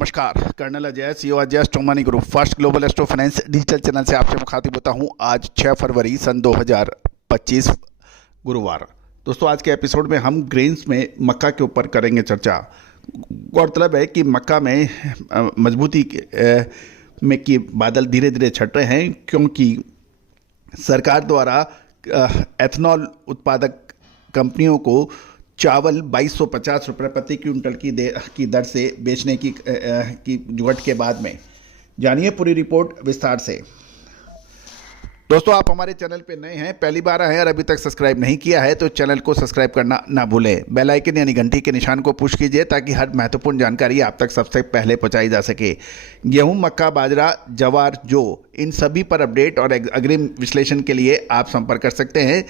नमस्कार, colonel Ajay, CEO Ajay astro money group, first global astro finance digital channel से आपसे मुखातिब होता हूं। आज 6 फरवरी सन 2025 गुरुवार। दोस्तों, आज के एपिसोड में हम ग्रेन्स में मक्का के ऊपर करेंगे चर्चा। गौरतलब है कि मक्का में मजबूती में की बादल धीरे धीरे छट रहे हैं, क्योंकि सरकार द्वारा एथनॉल उत्पादक कंपनियों को चावल 2250 रुपये प्रति क्विंटल की दर से बेचने की जुगट के बाद में। जानिए पूरी रिपोर्ट विस्तार से। दोस्तों, आप हमारे चैनल पे नए हैं, पहली बार आए हैं और अभी तक सब्सक्राइब नहीं किया है तो चैनल को सब्सक्राइब करना ना भूलें। बेल आइकन यानी घंटी के निशान को पुश कीजिए ताकि हर महत्वपूर्ण जानकारी आप तक सबसे पहले पहुंचाई जा सके। गेहूं, मक्का, बाजरा, जवार, जौ, इन सभी पर अपडेट और अग्रिम विश्लेषण के लिए आप संपर्क कर सकते हैं।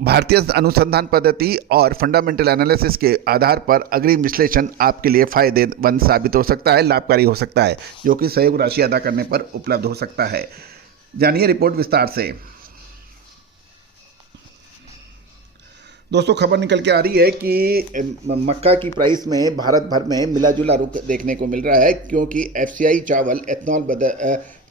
भारतीय अनुसंधान पद्धति और फंडामेंटल एनालिसिस के आधार पर अग्रिम विश्लेषण आपके लिए फायदेमंद साबित हो सकता है, लाभकारी हो सकता है, जो कि सहयोग राशि अदा करने पर उपलब्ध हो सकता है। जानिए रिपोर्ट विस्तार से। दोस्तों, खबर निकल के आ रही है कि मक्का की प्राइस में भारत भर में मिला जुला रुख देखने को मिल रहा है, क्योंकि एफसीआई चावल एथनॉल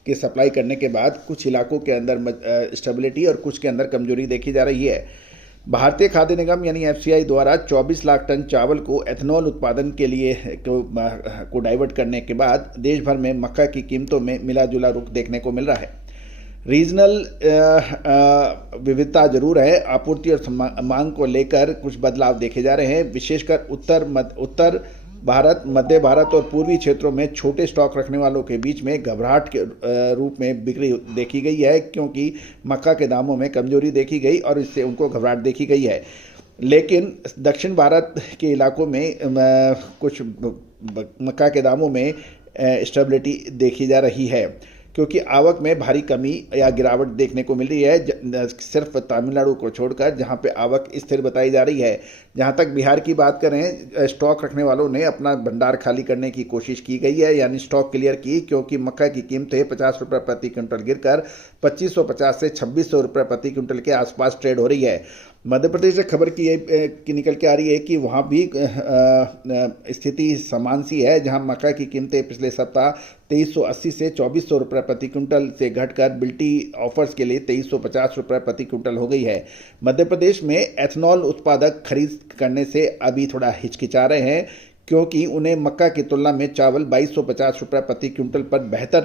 के सप्लाई करने के बाद कुछ इलाकों के अंदर स्टेबिलिटी और कुछ के अंदर कमजोरी देखी जा रही है। भारतीय खाद्य निगम यानी एफसीआई द्वारा 24 लाख टन चावल को एथनॉल उत्पादन के लिए को डाइवर्ट करने के बाद देश भर में मक्का की कीमतों में मिला जुला रुख देखने को मिल रहा है। रीजनल विविधता जरूर है, आपूर्ति और मांग को लेकर कुछ बदलाव देखे जा रहे हैं। विशेषकर उत्तर भारत, मध्य भारत और पूर्वी क्षेत्रों में छोटे स्टॉक रखने वालों के बीच में घबराहट के रूप में बिक्री देखी गई है, क्योंकि मक्का के दामों में कमजोरी देखी गई और इससे उनको घबराहट देखी गई है। लेकिन दक्षिण भारत के इलाकों में कुछ मक्का के दामों में स्टेबिलिटी देखी जा रही है, क्योंकि आवक में भारी कमी या गिरावट देखने को मिल रही है, सिर्फ तमिलनाडु को छोड़कर, जहां पे आवक स्थिर बताई जा रही है। जहां तक बिहार की बात करें, स्टॉक रखने वालों ने अपना भंडार खाली करने की कोशिश की गई है, यानी स्टॉक क्लियर की, क्योंकि मक्का की कीमतें 50 रुपये प्रति क्विंटल गिरकर 2550 से 2600 रुपये प्रति क्विंटल के आसपास ट्रेड हो रही है। मध्य प्रदेश से खबर की निकल के आ रही है कि वहाँ भी स्थिति समान सी है, जहाँ मक्का की कीमतें पिछले सप्ताह 2380 से 2400 रुपये प्रति क्विंटल से घटकर बिल्टी ऑफर्स के लिए 2350 रुपये प्रति क्विंटल हो गई है। मध्य प्रदेश में एथनॉल उत्पादक खरीद करने से अभी थोड़ा हिचकिचा रहे हैं, क्योंकि उन्हें मक्का की तुलना में चावल 2250 रुपये प्रति क्विंटल पर बेहतर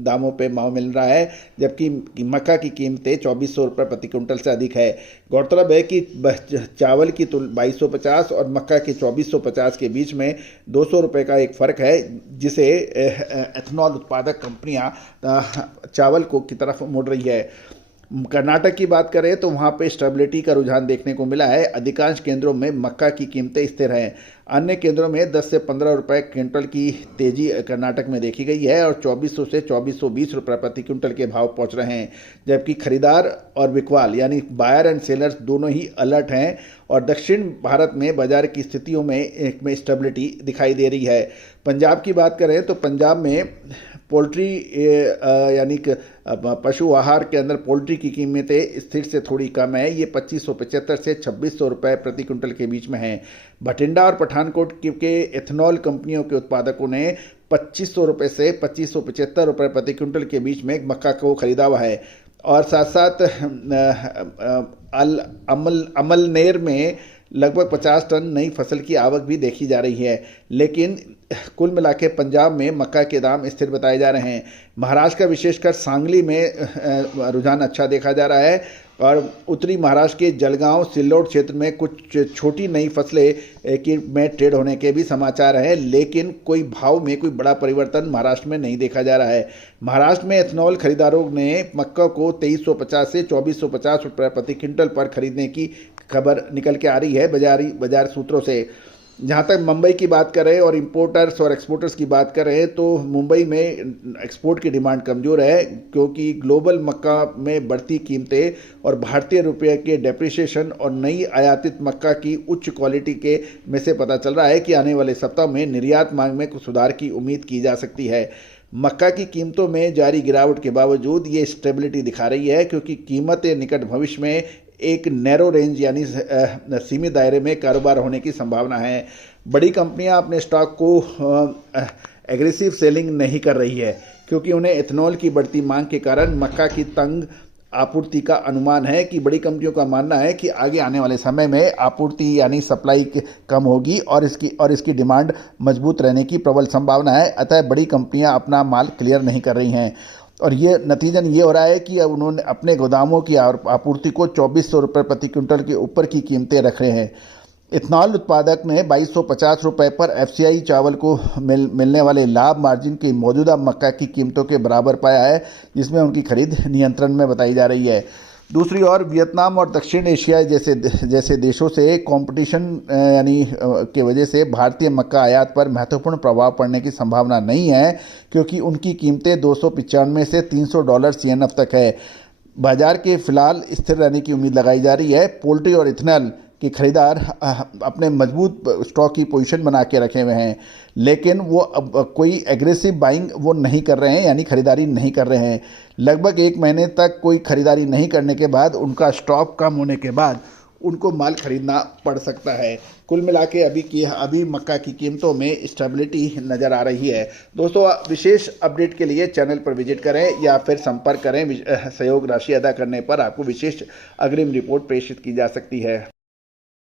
दामों पे भाव मिल रहा है, जबकि मक्का की कीमतें 2400 रुपये प्रति क्विंटल से अधिक है। गौरतलब है कि चावल की 2250 और मक्का की 2450 के बीच में 200 रुपये का एक फ़र्क है, जिसे एथनॉल उत्पादक कंपनियां चावल की तरफ मुड़ रही है। कर्नाटक की बात करें तो वहाँ पे स्टेबिलिटी का रुझान देखने को मिला है। अधिकांश केंद्रों में मक्का की कीमतें स्थिर हैं। अन्य केंद्रों में 10 से 15 रुपए क्विंटल की तेजी कर्नाटक में देखी गई है और 2400 से 2420 रुपये प्रति क्विंटल के भाव पहुँच रहे हैं, जबकि खरीदार और बिकवाल यानी बायर एंड सेलर्स दोनों ही अलर्ट हैं और दक्षिण भारत में बाजार की स्थितियों में स्टेबिलिटी दिखाई दे रही है। पंजाब की बात करें तो पंजाब में पोल्ट्री यानी पशु आहार के अंदर पोल्ट्री की कीमतें स्थिर से थोड़ी कम है, ये 2575 से 2600 रुपये प्रति क्विंटल के बीच में है। भटिंडा और पठानकोट के एथनॉल कंपनियों के उत्पादकों ने 2500 रुपये से 2575 रुपये प्रति क्विंटल के बीच में मक्का को खरीदा हुआ है। और साथ साथ अमलनेर में लगभग 50 टन नई फसल की आवक भी देखी जा रही है। लेकिन कुल मिला के पंजाब में मक्का के दाम स्थिर बताए जा रहे हैं। महाराष्ट्र का विशेषकर सांगली में रुझान अच्छा देखा जा रहा है और उत्तरी महाराष्ट्र के जलगांव, सिल्लोड क्षेत्र में कुछ छोटी नई फसलें में ट्रेड होने के भी समाचार हैं, लेकिन कोई भाव में कोई बड़ा परिवर्तन महाराष्ट्र में नहीं देखा जा रहा है। महाराष्ट्र में एथनॉल खरीदारों ने मक्का को 2350 से 2450 रुपये प्रति क्विंटल पर खरीदने की खबर निकल के आ रही है बाजार सूत्रों से। जहाँ तक मुंबई की बात करें और इंपोर्टर्स और एक्सपोर्टर्स की बात करें तो मुंबई में एक्सपोर्ट की डिमांड कमज़ोर है, क्योंकि ग्लोबल मक्का में बढ़ती कीमतें और भारतीय रुपये के डेप्रिसिएशन और नई आयातित मक्का की उच्च क्वालिटी के में से पता चल रहा है कि आने वाले सप्ताह में निर्यात मांग में कुछ सुधार की उम्मीद की जा सकती है। मक्का की कीमतों में जारी गिरावट के बावजूद ये स्टेबिलिटी दिखा रही है, क्योंकि कीमतें निकट भविष्य में एक नैरो रेंज यानी सीमित दायरे में कारोबार होने की संभावना है। बड़ी कंपनियां अपने स्टॉक को एग्रेसिव सेलिंग नहीं कर रही है क्योंकि उन्हें इथेनॉल की बढ़ती मांग के कारण मक्का की तंग आपूर्ति का अनुमान है कि बड़ी कंपनियों का मानना है कि आगे आने वाले समय में आपूर्ति यानी सप्लाई कम होगी और इसकी डिमांड मजबूत रहने की प्रबल संभावना है। अतः बड़ी कंपनियां अपना माल क्लियर नहीं कर रही हैं और ये नतीजन ये हो रहा है कि अब उन्होंने अपने गोदामों की आपूर्ति को 2400 रुपये प्रति क्विंटल के ऊपर की कीमतें रख रहे हैं। इथेनॉल उत्पादक ने 2250 रुपये पर एफसीआई चावल को मिलने वाले लाभ मार्जिन की मौजूदा मक्का की कीमतों के बराबर पाया है, जिसमें उनकी खरीद नियंत्रण में बताई जा रही है। दूसरी ओर वियतनाम और दक्षिण एशिया जैसे देशों से कंपटीशन यानी के वजह से भारतीय मक्का आयात पर महत्वपूर्ण प्रभाव पड़ने की संभावना नहीं है क्योंकि उनकी कीमतें $295 से $300 CNF तक है। बाजार के फिलहाल स्थिर रहने की उम्मीद लगाई जा रही है। पोल्ट्री और इथेनॉल कि खरीदार अपने मजबूत स्टॉक की पोजीशन बना के रखे हुए हैं, लेकिन वो अब कोई एग्रेसिव बाइंग वो नहीं कर रहे हैं यानी खरीदारी नहीं कर रहे हैं। लगभग 1 महीने तक कोई खरीदारी नहीं करने के बाद उनका स्टॉक कम होने के बाद उनको माल खरीदना पड़ सकता है। कुल मिला के अभी मक्का की कीमतों में स्टेबिलिटी नज़र आ रही है। दोस्तों, विशेष अपडेट के लिए चैनल पर विजिट करें या फिर संपर्क करें। सहयोग राशि अदा करने पर आपको विशेष अग्रिम रिपोर्ट प्रेषित की जा सकती है।